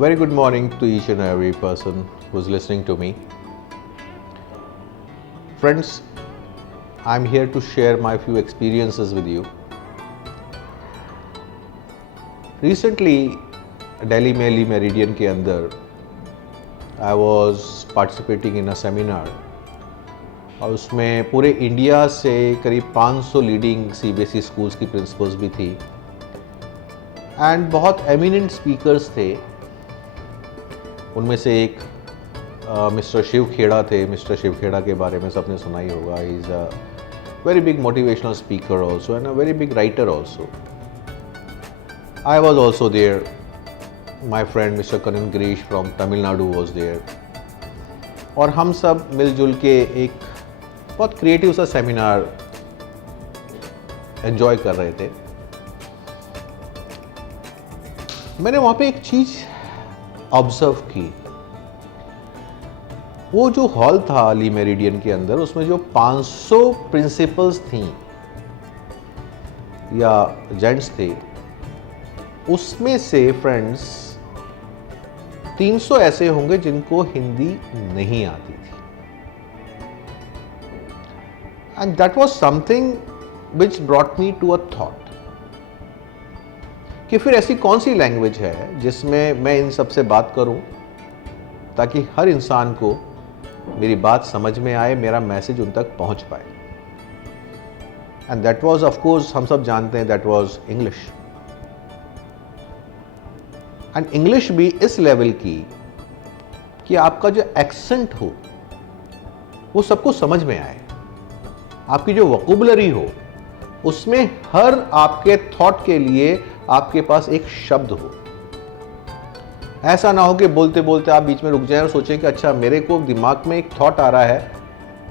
very good morning to each and every person who's listening to me. Friends, I'm here to share my few experiences with you. Recently, Delhi में ली meridian के अंदर I was participating in a seminar और उसमें पूरे India से करीब 500 leading CBSE schools की principles भी थी एंड बहुत एमिनेंट स्पीकर्स थे। उनमें से एक मिस्टर शिव खेड़ा थे। मिस्टर शिव खेड़ा के बारे में सबने सुना ही होगा। He is a very big motivational speaker also and a very big writer also. I was also there. My friend mister Karan Girish from Tamil Nadu was there और हम सब मिलजुल के एक बहुत क्रिएटिव सा सेमिनार एंजॉय कर रहे थे। मैंने वहाँ पे एक चीज़ ऑब्जर्व की। वो जो हॉल था ली मेरिडियन के अंदर, उसमें जो 500 प्रिंसिपल्स थी या जेंट्स थे, उसमें से फ्रेंड्स 300 ऐसे होंगे जिनको हिंदी नहीं आती थी। And that was something which brought me to a thought कि फिर ऐसी कौन सी लैंग्वेज है जिसमें मैं इन सब से बात करूं ताकि हर इंसान को मेरी बात समझ में आए, मेरा मैसेज उन तक पहुंच पाए। And that was of course, हम सब जानते हैं, that was English. And English भी इस लेवल की कि आपका जो एक्सेंट हो वो सबको समझ में आए, आपकी जो वोकैबुलरी हो उसमें हर आपके थॉट के लिए आपके पास एक शब्द हो। ऐसा ना हो कि बोलते बोलते आप बीच में रुक जाएं और सोचें कि अच्छा मेरे को दिमाग में एक थॉट आ रहा है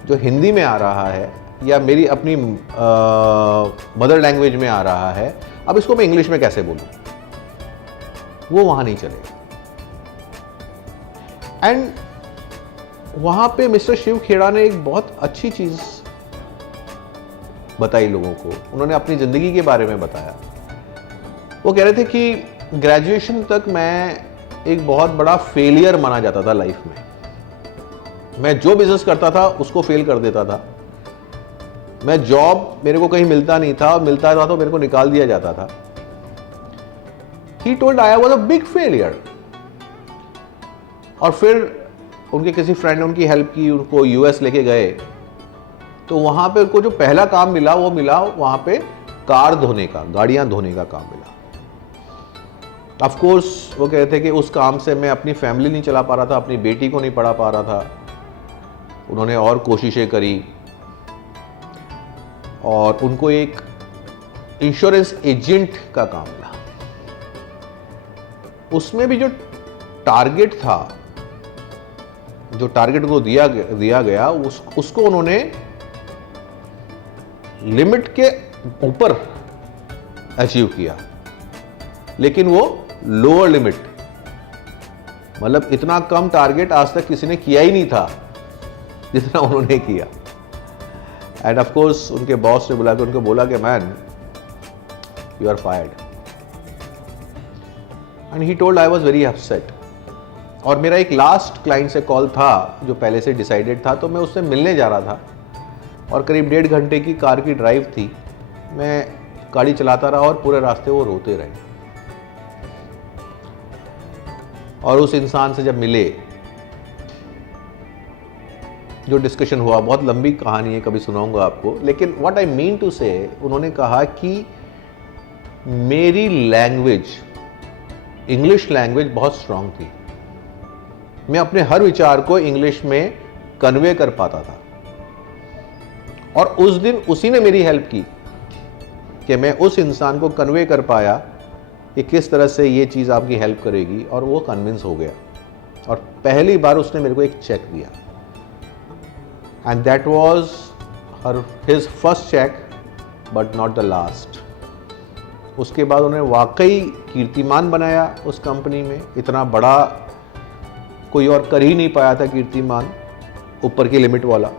जो हिंदी में आ रहा है या मेरी अपनी मदर लैंग्वेज में आ रहा है, अब इसको मैं इंग्लिश में कैसे बोलूं। वो वहां नहीं चलेगा। एंड वहां पे मिस्टर शिव खेड़ा ने एक बहुत अच्छी चीज बताई लोगों को। उन्होंने अपनी जिंदगी के बारे में बताया। वो कह रहे थे कि ग्रेजुएशन तक मैं एक बहुत बड़ा फेलियर माना जाता था लाइफ में। मैं जो बिजनेस करता था उसको फेल कर देता था। मैं जॉब, मेरे को कहीं मिलता नहीं था, मिलता था तो मेरे को निकाल दिया जाता था। He told I was a big failure। और फिर उनके किसी फ्रेंड ने उनकी हेल्प की, उनको यूएस लेके गए तो वहां पे उनको जो पहला काम मिला वो मिला वहां पे कार धोने का, गाड़ियां धोने का काम मिला। ऑफ कोर्स वो कह रहे थे कि उस काम से मैं अपनी फैमिली नहीं चला पा रहा था, अपनी बेटी को नहीं पढ़ा पा रहा था। उन्होंने और कोशिशें करी और उनको एक इंश्योरेंस एजेंट का काम मिला। उसमें भी जो टारगेट था, जो टारगेट को दिया गया उसको उन्होंने लिमिट के ऊपर अचीव किया, लेकिन वो लोअर लिमिट, मतलब इतना कम टारगेट आज तक किसी ने किया ही नहीं था जितना उन्होंने किया। एंड ऑफ कोर्स उनके बॉस ने बुला के उनको बोला कि man, you are fired. And he told I was very upset. और मेरा एक लास्ट क्लाइंट से कॉल था जो पहले से डिसाइडेड था, तो मैं उससे मिलने जा रहा था और करीब 1.5 घंटे की कार की ड्राइव थी। मैं गाड़ी चलाता रहा और पूरे रास्ते वो रोते रहे। और उस इंसान से जब मिले, जो डिस्कशन हुआ, बहुत लंबी कहानी है, कभी सुनाऊंगा आपको, लेकिन व्हाट आई मीन टू से, उन्होंने कहा कि मेरी लैंग्वेज, इंग्लिश लैंग्वेज बहुत स्ट्रांग थी। मैं अपने हर विचार को इंग्लिश में कन्वे कर पाता था। और उस दिन उसी ने मेरी हेल्प की कि मैं उस इंसान को कन्वे कर पाया कि किस तरह से ये चीज़ आपकी हेल्प करेगी, और वो कन्विंस हो गया। और पहली बार उसने मेरे को एक चेक दिया and that was his first cheque but not the last. उसके बाद उन्होंने वाकई कीर्तिमान बनाया उस कंपनी में। इतना बड़ा कोई और कर ही नहीं पाया था कीर्तिमान, ऊपर की लिमिट वाला।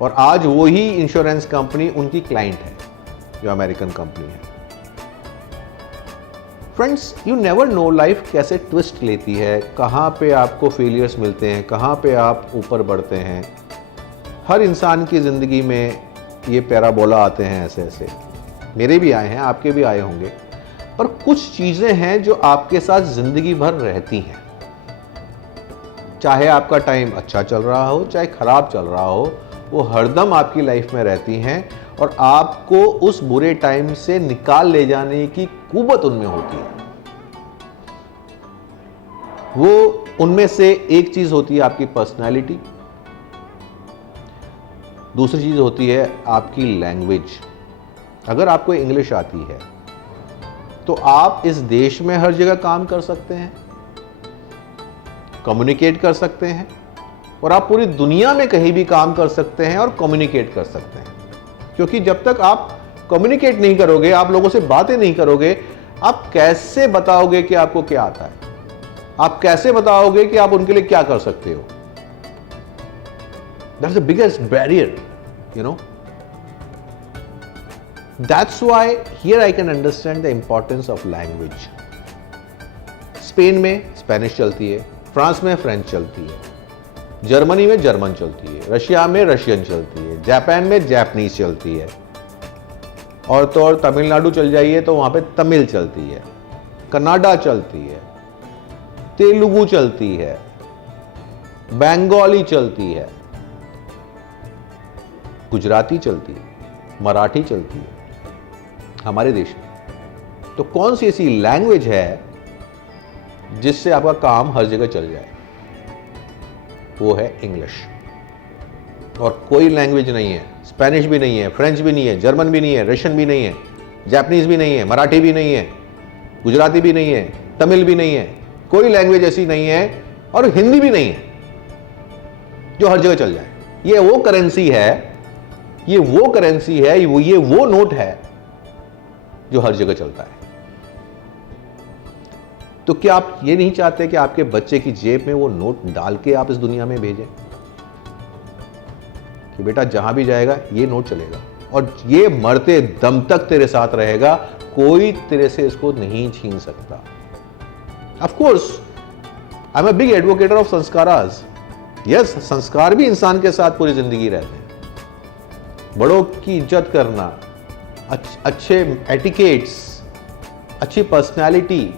और आज वही इंश्योरेंस कंपनी उनकी क्लाइंट है, जो अमेरिकन कंपनी है। Friends, you never know life कैसे ट्विस्ट लेती है, कहाँ पे आपको फेलियर्स मिलते हैं, कहाँ पे आप ऊपर बढ़ते हैं। हर इंसान की ज़िंदगी में ये पैराबोला आते हैं ऐसे ऐसे, मेरे भी आए हैं, आपके भी आए होंगे। पर कुछ चीज़ें हैं जो आपके साथ ज़िंदगी भर रहती हैं, चाहे आपका टाइम अच्छा चल रहा हो चाहे ख़राब चल रहा हो, वो हरदम आपकी लाइफ में रहती हैं और आपको उस बुरे टाइम से निकाल ले जाने की कुव्वत उनमें होती है। वो उनमें से एक चीज़ होती है आपकी पर्सनैलिटी, दूसरी चीज़ होती है आपकी लैंग्वेज। अगर आपको इंग्लिश आती है तो आप इस देश में हर जगह काम कर सकते हैं, कम्युनिकेट कर सकते हैं, और आप पूरी दुनिया में कहीं भी काम कर सकते हैं और कम्युनिकेट कर सकते हैं। क्योंकि जब तक आप कम्युनिकेट नहीं करोगे, आप लोगों से बातें नहीं करोगे, आप कैसे बताओगे कि आपको क्या आता है? आप कैसे बताओगे कि आप उनके लिए क्या कर सकते हो? That's the biggest barrier, you know. That's why here I can understand the importance of language. Spain में स्पेनिश चलती है, फ्रांस में फ्रेंच चलती है, जर्मनी में जर्मन चलती है, रशिया में रशियन चलती है, जापान में जापानीज चलती है, और तो और तमिलनाडु चल जाइए तो वहां पे तमिल चलती है, कनाडा चलती है, तेलुगु चलती है, बंगाली चलती है, गुजराती चलती है, मराठी चलती है हमारे देश में। तो कौन सी ऐसी लैंग्वेज है जिससे आपका काम हर जगह चल जाए? वो है इंग्लिश। और कोई लैंग्वेज नहीं है, स्पेनिश भी नहीं है, फ्रेंच भी नहीं है, जर्मन भी नहीं है, रशियन भी नहीं है, जापानीज भी नहीं है, मराठी भी नहीं है, गुजराती भी नहीं है, तमिल भी नहीं है, कोई लैंग्वेज ऐसी नहीं है, और हिंदी भी नहीं है जो हर जगह चल जाए। ये वो करेंसी है, ये वो नोट है जो हर जगह चलता है। तो क्या आप ये नहीं चाहते कि आपके बच्चे की जेब में वो नोट डाल के आप इस दुनिया में भेजें कि बेटा जहां भी जाएगा ये नोट चलेगा और ये मरते दम तक तेरे साथ रहेगा, कोई तेरे से इसको नहीं छीन सकता? Of course I am a big advocator of sanskaras. Yes, संस्कार भी इंसान के साथ पूरी जिंदगी रहते हैं। बड़ों की इज्जत करना, अच्छे एटिकेट्स, अच्छी पर्सनालिटी,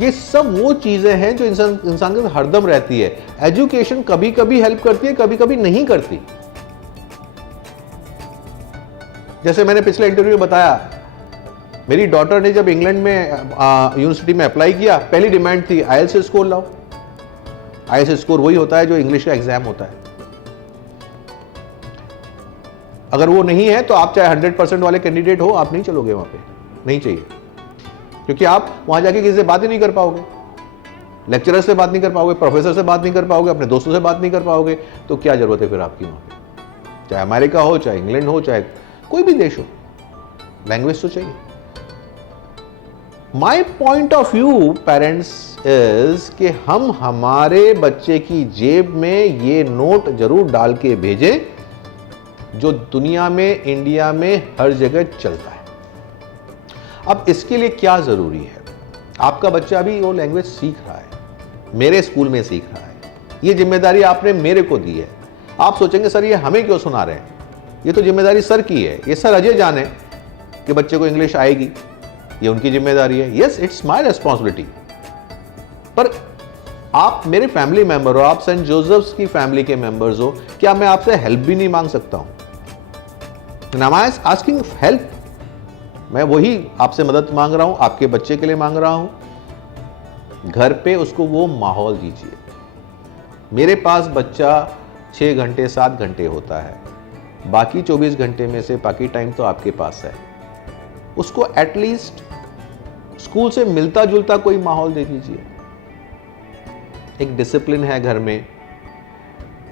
ये सब वो चीजें हैं जो इंसान के साथ हरदम रहती है। एजुकेशन कभी कभी हेल्प करती है, कभी कभी नहीं करती। जैसे मैंने पिछले इंटरव्यू में बताया, मेरी डॉटर ने जब इंग्लैंड में यूनिवर्सिटी में अप्लाई किया, पहली डिमांड थी आईएलटीएस स्कोर लाओ। आईएलटीएस स्कोर वही होता है जो इंग्लिश का एग्जाम होता है। अगर वो नहीं है तो आप चाहे 100% वाले कैंडिडेट हो, आप नहीं चलोगे वहां पे, नहीं चाहिए, क्योंकि आप वहां जाके किसी से बात ही नहीं कर पाओगे, लेक्चरर से बात नहीं कर पाओगे, प्रोफेसर से बात नहीं कर पाओगे, अपने दोस्तों से बात नहीं कर पाओगे, तो क्या जरूरत है फिर आपकी वहां पे? चाहे अमेरिका हो, चाहे इंग्लैंड हो, चाहे कोई भी देश हो, लैंग्वेज तो चाहिए। My point of view parents is कि हम हमारे बच्चे की जेब में ये नोट जरूर डाल के भेजें जो दुनिया में, इंडिया में हर जगह चलता है। अब इसके लिए क्या जरूरी है? आपका बच्चा अभी वो लैंग्वेज सीख रहा है, मेरे स्कूल में सीख रहा है, ये जिम्मेदारी आपने मेरे को दी है। आप सोचेंगे सर ये हमें क्यों सुना रहे हैं, ये तो जिम्मेदारी सर की है, ये सर अजय जाने कि बच्चे को इंग्लिश आएगी, ये उनकी जिम्मेदारी है। Yes, it's my responsibility. पर आप मेरे फैमिली मेंबर हो, आप सेंट जोसेफ्स की फैमिली के मेंबर्स हो, क्या मैं आपसे हेल्प भी नहीं मांग सकता हूं? Am I asking help? मैं वही आपसे मदद मांग रहा हूं, आपके बच्चे के लिए मांग रहा हूं। घर पे उसको वो माहौल दीजिए। मेरे पास बच्चा 6 घंटे 7 घंटे होता है, बाकी 24 घंटे में से बाकी टाइम तो आपके पास है। उसको एटलीस्ट स्कूल से मिलता जुलता कोई माहौल दे दीजिए। एक डिसिप्लिन है घर में,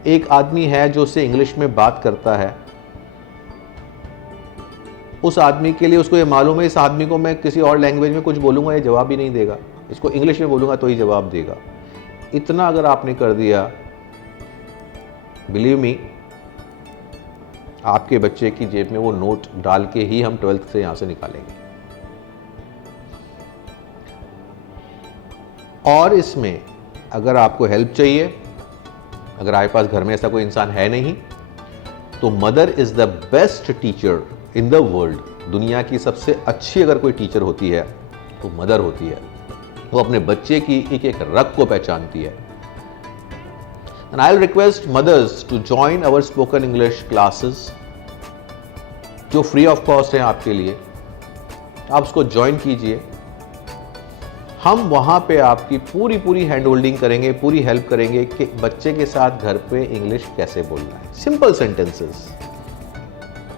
एक आदमी है जो उससे इंग्लिश में बात करता है, उस आदमी के लिए उसको ये मालूम है इस आदमी को मैं किसी और लैंग्वेज में कुछ बोलूंगा ये जवाब ही नहीं देगा, इसको इंग्लिश में बोलूंगा तो ही जवाब देगा। इतना अगर आपने कर दिया, बिलीव मी, आपके बच्चे की जेब में वो नोट डाल के ही हम 12th से यहां से निकालेंगे। और इसमें अगर आपको हेल्प चाहिए, अगर आपके पास घर में ऐसा कोई इंसान है नहीं, तो mother is the best teacher in the world. दुनिया की सबसे अच्छी अगर कोई टीचर होती है तो मदर होती है। वो अपने बच्चे की एक एक रग को पहचानती है। And I will request mothers to join our spoken English classes, जो फ्री ऑफ कॉस्ट है आपके लिए। आप उसको ज्वाइन कीजिए। हम वहां पे आपकी पूरी हैंड होल्डिंग करेंगे, पूरी हेल्प करेंगे कि बच्चे के साथ घर पे इंग्लिश कैसे बोलना है। Simple sentences,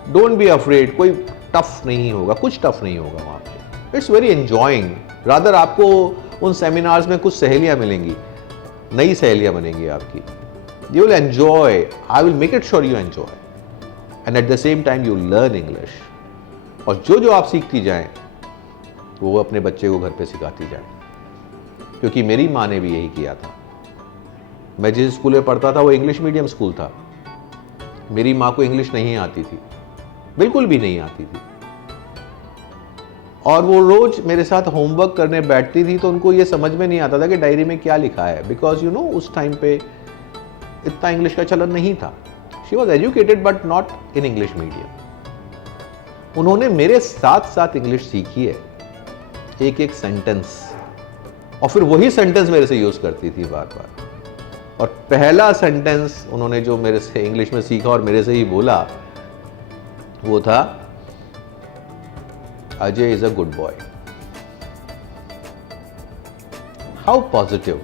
don't be afraid. कोई टफ नहीं होगा, कुछ टफ नहीं होगा वहां पे। It's very enjoying. रादर आपको उन सेमिनार्स में कुछ सहेलियां मिलेंगी, नई सहेलियां बनेंगी आपकी। You will enjoy, I will make it sure you enjoy, and at the same time you learn English. और जो आप सीखती जाएं वो अपने बच्चे को घर पे सिखाती जाए, क्योंकि मेरी माँ ने भी यही किया था। मैं जिस स्कूल में पढ़ता था वो इंग्लिश मीडियम स्कूल था। मेरी माँ को इंग्लिश नहीं आती थी, बिल्कुल भी नहीं आती थी, और वो रोज मेरे साथ होमवर्क करने बैठती थी तो उनको ये समझ में नहीं आता था कि डायरी में क्या लिखा है, बिकॉज यू नो उस टाइम पे इतना इंग्लिश का चलन नहीं था। She was educated but not in English medium. उन्होंने मेरे साथ साथ इंग्लिश सीखी है, एक एक सेंटेंस, और फिर वही सेंटेंस मेरे से यूज करती थी बार बार। और पहला सेंटेंस उन्होंने जो मेरे से इंग्लिश में सीखा और मेरे से ही बोला वो था, Ajay is a good boy. How positive.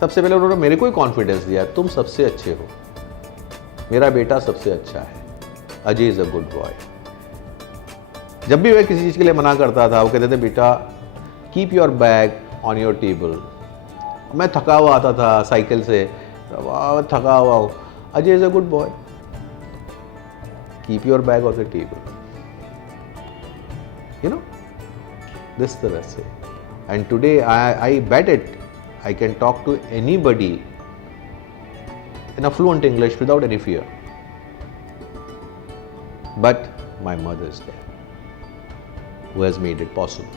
सबसे पहले उन्होंने मेरे को ही कॉन्फिडेंस दिया, तुम सबसे अच्छे हो, मेरा बेटा सबसे अच्छा है, Ajay is a good boy. जब भी मैं किसी चीज के लिए मना करता था वो कहते थे, बेटा keep your bag on your table. मैं थका हुआ आता था साइकिल से, थका हुआ हूं, Ajay is a good boy, keep your bag on the table, you know, this तरह से। And today I bet it, I can talk to anybody in a fluent English without any fear, but my mother is there who has made it possible.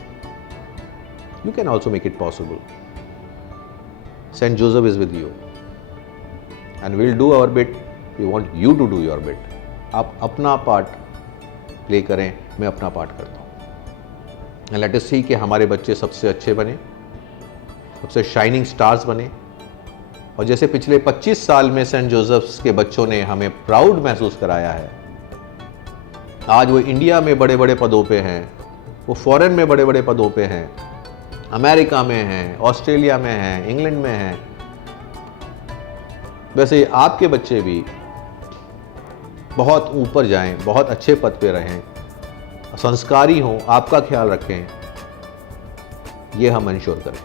You can also make it possible. St. Joseph is with you, and we'll do our bit. We want you to do your bit. आप अपना part play करें, मैं अपना part करता हूँ। And let us see कि हमारे बच्चे सबसे अच्छे बने, सबसे शाइनिंग स्टार्स बने। और जैसे पिछले 25 साल में सेंट जोसेफ्स के बच्चों ने हमें प्राउड महसूस कराया है, आज वो इंडिया में बड़े बड़े पदों पे हैं, वो फॉरेन में बड़े बड़े पदों पे हैं, अमेरिका में हैं, ऑस्ट्रेलिया में हैं, इंग्लैंड में हैं। वैसे आपके बच्चे भी बहुत ऊपर जाएं, बहुत अच्छे पद पे रहें, संस्कारी हों, आपका ख्याल रखें, ये हम इंश्योर करें।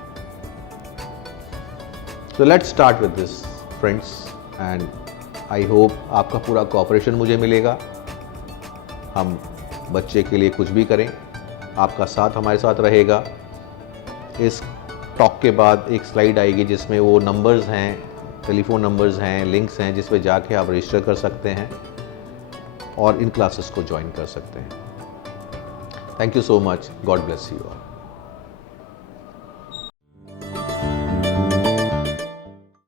So let's start with this friends, and I hope आपका पूरा कोऑपरेशन मुझे मिलेगा। हम बच्चे के लिए कुछ भी करें, आपका साथ हमारे साथ रहेगा। इस टॉक के बाद एक स्लाइड आएगी जिसमें वो नंबर्स हैं, टेलीफोन नंबर्स हैं, लिंक्स हैं, जिस पे जाके आप रजिस्टर कर सकते हैं और इन क्लासेस को ज्वाइन कर सकते हैं। Thank you so much. God bless you all.